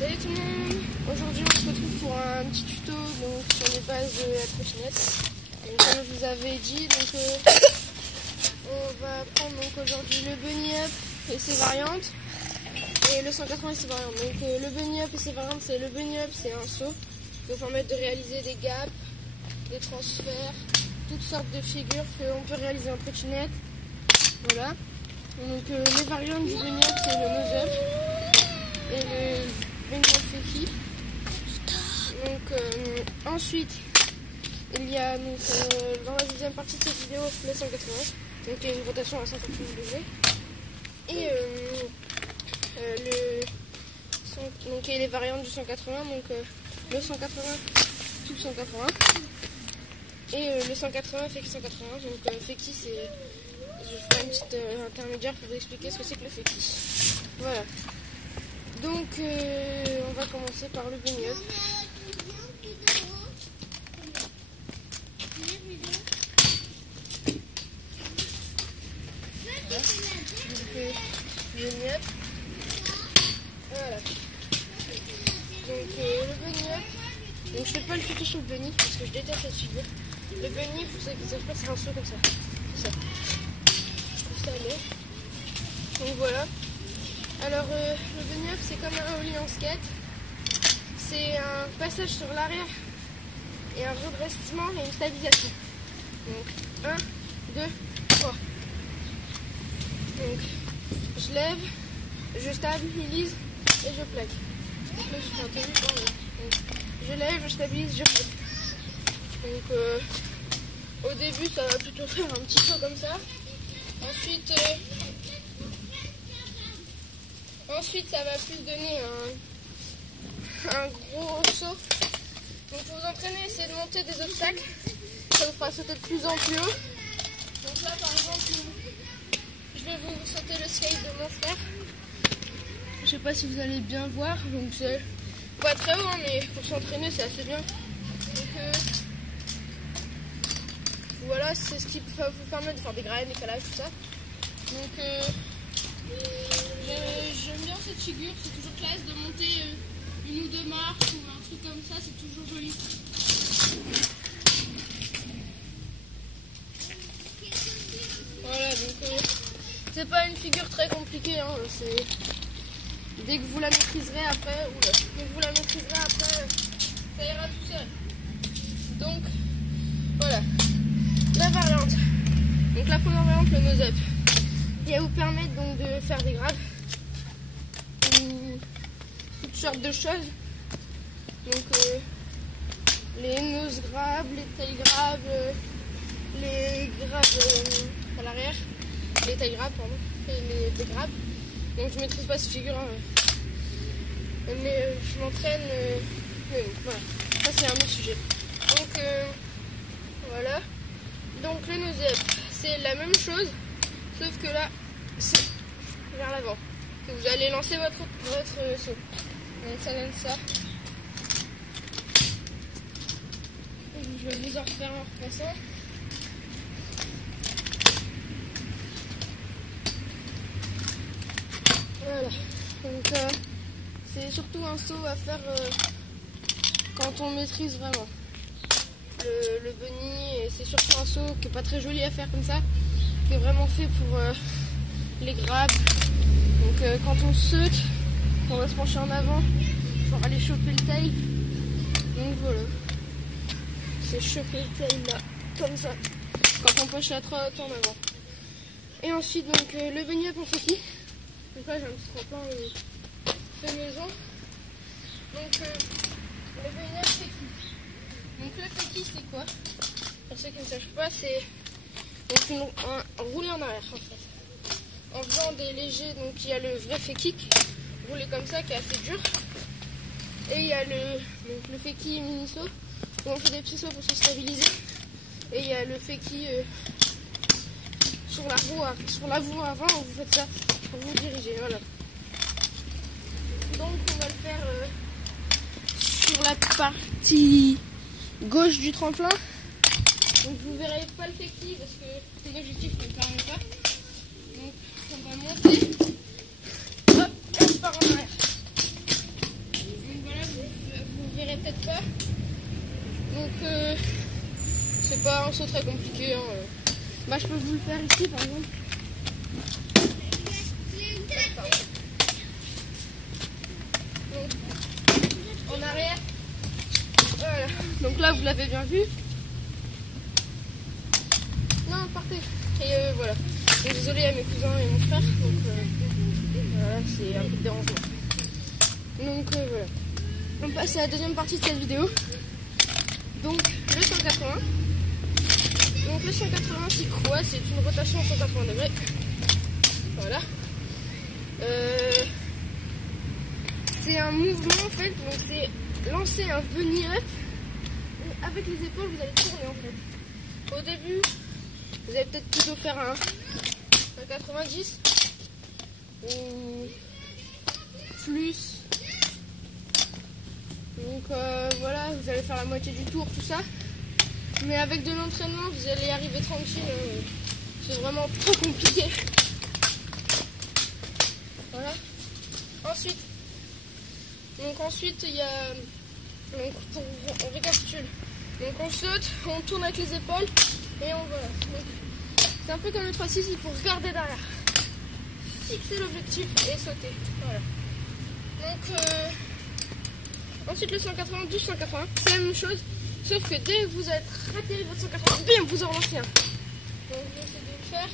Salut tout le monde. Aujourd'hui on se retrouve pour un petit tuto donc, sur les bases de la trottinette. Donc, comme je vous avais dit, on va prendre aujourd'hui le bunny up et ses variantes et le 180 et ses variantes. Donc le bunny up et ses variantes, c'est le bunny up, c'est un saut qui va permettre de réaliser des gaps, des transferts, toutes sortes de figures qu'on peut réaliser en trottinette. Voilà. Donc les variantes du bunny up, c'est le nose up et le bunny up fakie. Donc ensuite il y a dans la deuxième partie de cette vidéo le 180, donc il y a une rotation à 180 degrés et donc il y a les variantes du 180, donc le 180 tube 180 et le 180 fake 180. Donc fake c'est, je ferai une petite intermédiaire pour vous expliquer ce que c'est que le fake. Voilà. Donc on va commencer par le bunny up. Bunny up. Voilà. Donc le bunny up. Donc je fais pas le tuto sur le bunny parce que je déteste cette figure. Le bunny, pour ceux qui ne savent pas, c'est un saut comme ça. C'est ça. Je trouve ça laid. Donc voilà. Alors le bunny up, c'est comme un ollie en skate. C'est un passage sur l'arrière et un redressement et une stabilisation. Donc 1, 2, 3. Donc je lève, je stabilise et je plaque. Donc là je fais un tennis, donc, je lève, je stabilise, je plaque. Donc au début ça va plutôt faire un petit saut comme ça. Ensuite ça va plus donner un gros saut. Donc pour vous entraîner, essayez de monter des obstacles. Ça vous fera sauter de plus en plus haut. Donc là par exemple, je vais vous sauter le skate de mon frère. Je sais pas si vous allez bien voir, donc c'est pas très haut, hein, mais pour s'entraîner c'est assez bien. Donc voilà, c'est ce qui va vous permettre de faire des graines, des calages, tout ça. Donc j'aime bien cette figure, c'est toujours classe de monter une ou deux marches ou un truc comme ça, c'est toujours joli. Voilà, donc c'est pas une figure très compliquée, hein, c'est dès que vous la maîtriserez après, ça ira tout seul. Donc voilà, la variante. Donc la première variante, le nose up, qui va vous permettre donc de faire des grabs, toutes sortes de choses. Donc les nose grabs, les tail grabs, les grabs à l'arrière, les tail grabs pardon, et les grabs. Donc je maîtrise pas cette figure, hein, mais je m'entraîne. Mais bon, voilà, ça c'est un autre sujet. Donc voilà. Donc le nose up, c'est la même chose, sauf que là c'est vers l'avant que vous allez lancer votre saut. Donc ça donne ça. Je vais vous en refaire en repassant. Voilà. Donc c'est surtout un saut à faire quand on maîtrise vraiment le bunny, et c'est surtout un saut qui n'est pas très joli à faire comme ça, qui est vraiment fait pour les grabs. Donc quand on saute, on va se pencher en avant pour aller choper le tail. Donc voilà, c'est choper le tail là, comme ça, quand on penche la droite en avant. Et ensuite donc le bunny up en fakie. Donc là j'ai un petit tremplin fait maison. Donc le bunny up fakie. Donc le fakie c'est quoi? Pour ceux qui ne sachent pas, c'est donc un rouler en arrière en fait. En faisant des légers, donc il y a le vrai fakie, roulé comme ça, qui est assez dur. Et il y a le fakie mini saut, où on fait des petits sauts pour se stabiliser. Et il y a le fakie sur la roue avant, où vous faites ça pour vous diriger. Voilà. Donc on va le faire sur la partie gauche du tremplin. Donc vous verrez pas le fakie parce que l'objectif ne me permet pas. Donc on va monter. Hop, et on part en arrière. peut-être pas. Donc c'est pas un saut très compliqué. Hein. Bah, je peux vous le faire ici par exemple. Donc, en arrière. Voilà. Donc là vous l'avez bien vu. Non, partez. Et voilà. Donc, désolé à mes cousins et mon frère. Donc voilà, c'est un peu de dérangement. Donc voilà. On passe à la deuxième partie de cette vidéo. Donc le 180. Donc le 180 c'est quoi? C'est une rotation à 180 degrés. Voilà. C'est un mouvement en fait. Donc c'est lancer un bunny up. Avec les épaules vous allez tourner en fait. Au début vous allez peut-être plutôt faire un 90 ou plus. Donc voilà, vous allez faire la moitié du tour, tout ça. Mais avec de l'entraînement, vous allez y arriver tranquille. C'est vraiment trop compliqué. Voilà. Ensuite, il y a... Donc on récapitule. Donc on saute, on tourne avec les épaules et on voilà. C'est un peu comme le 3-6, il faut regarder derrière. Fixer l'objectif et sauter. Voilà. Donc ensuite le 180, du 180, c'est la même chose, sauf que dès que vous êtes raté votre 180, bim, vous en relancez un. Donc je vais essayer de le faire.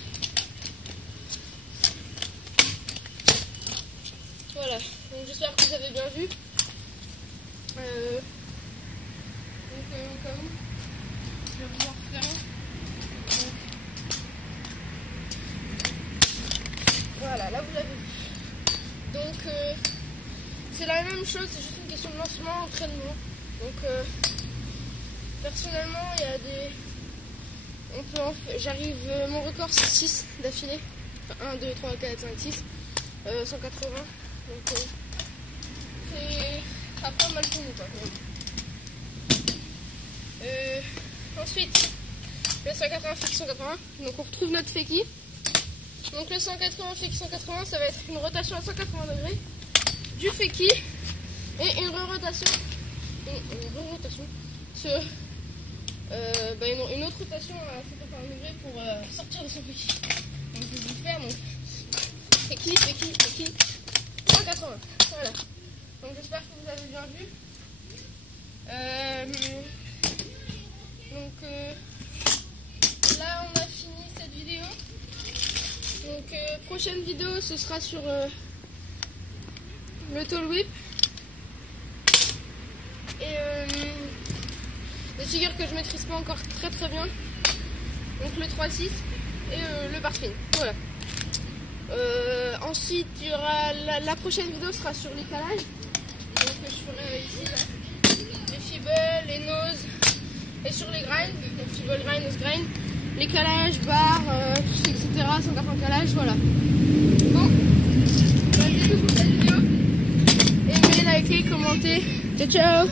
Voilà, donc j'espère que vous avez bien vu. Donc au cas où, je vais vous en refaire un. Donc, voilà, là vous l'avez vu. Donc c'est la même chose, c'est juste une question de lancement, entraînement. Donc personnellement il y a des... On peut en faire... J'arrive... Mon record c'est 6 d'affilée. Enfin, 1, 2, 3, 4, 5, 6. 180. Donc c'est pas mal pour nous quoi. Ensuite le 180 fixe 180. Donc on retrouve notre fakie. Donc le 180 fixe 180, ça va être une rotation à 180 degrés. Du fakie et une re-rotation sur une autre rotation à 180 degrés pour sortir de son fakie. Donc je vais vous faire mon fakie 180. Voilà. Donc j'espère que vous avez bien vu. Là on a fini cette vidéo. Donc prochaine vidéo ce sera sur le tall whip et des figures que je maîtrise pas encore très bien, donc le 3-6 et le bar spin. Voilà. Ensuite il y aura la prochaine vidéo sera sur les calages, donc je ferai ici là, les fibbles, les noses et sur les grinds, donc fibble grind, nose grind, les calages, barres, etc. 180 calages, voilà. Bon, c'est tout pour cette vidéo. Aimez, likez, commentez. Ciao ciao.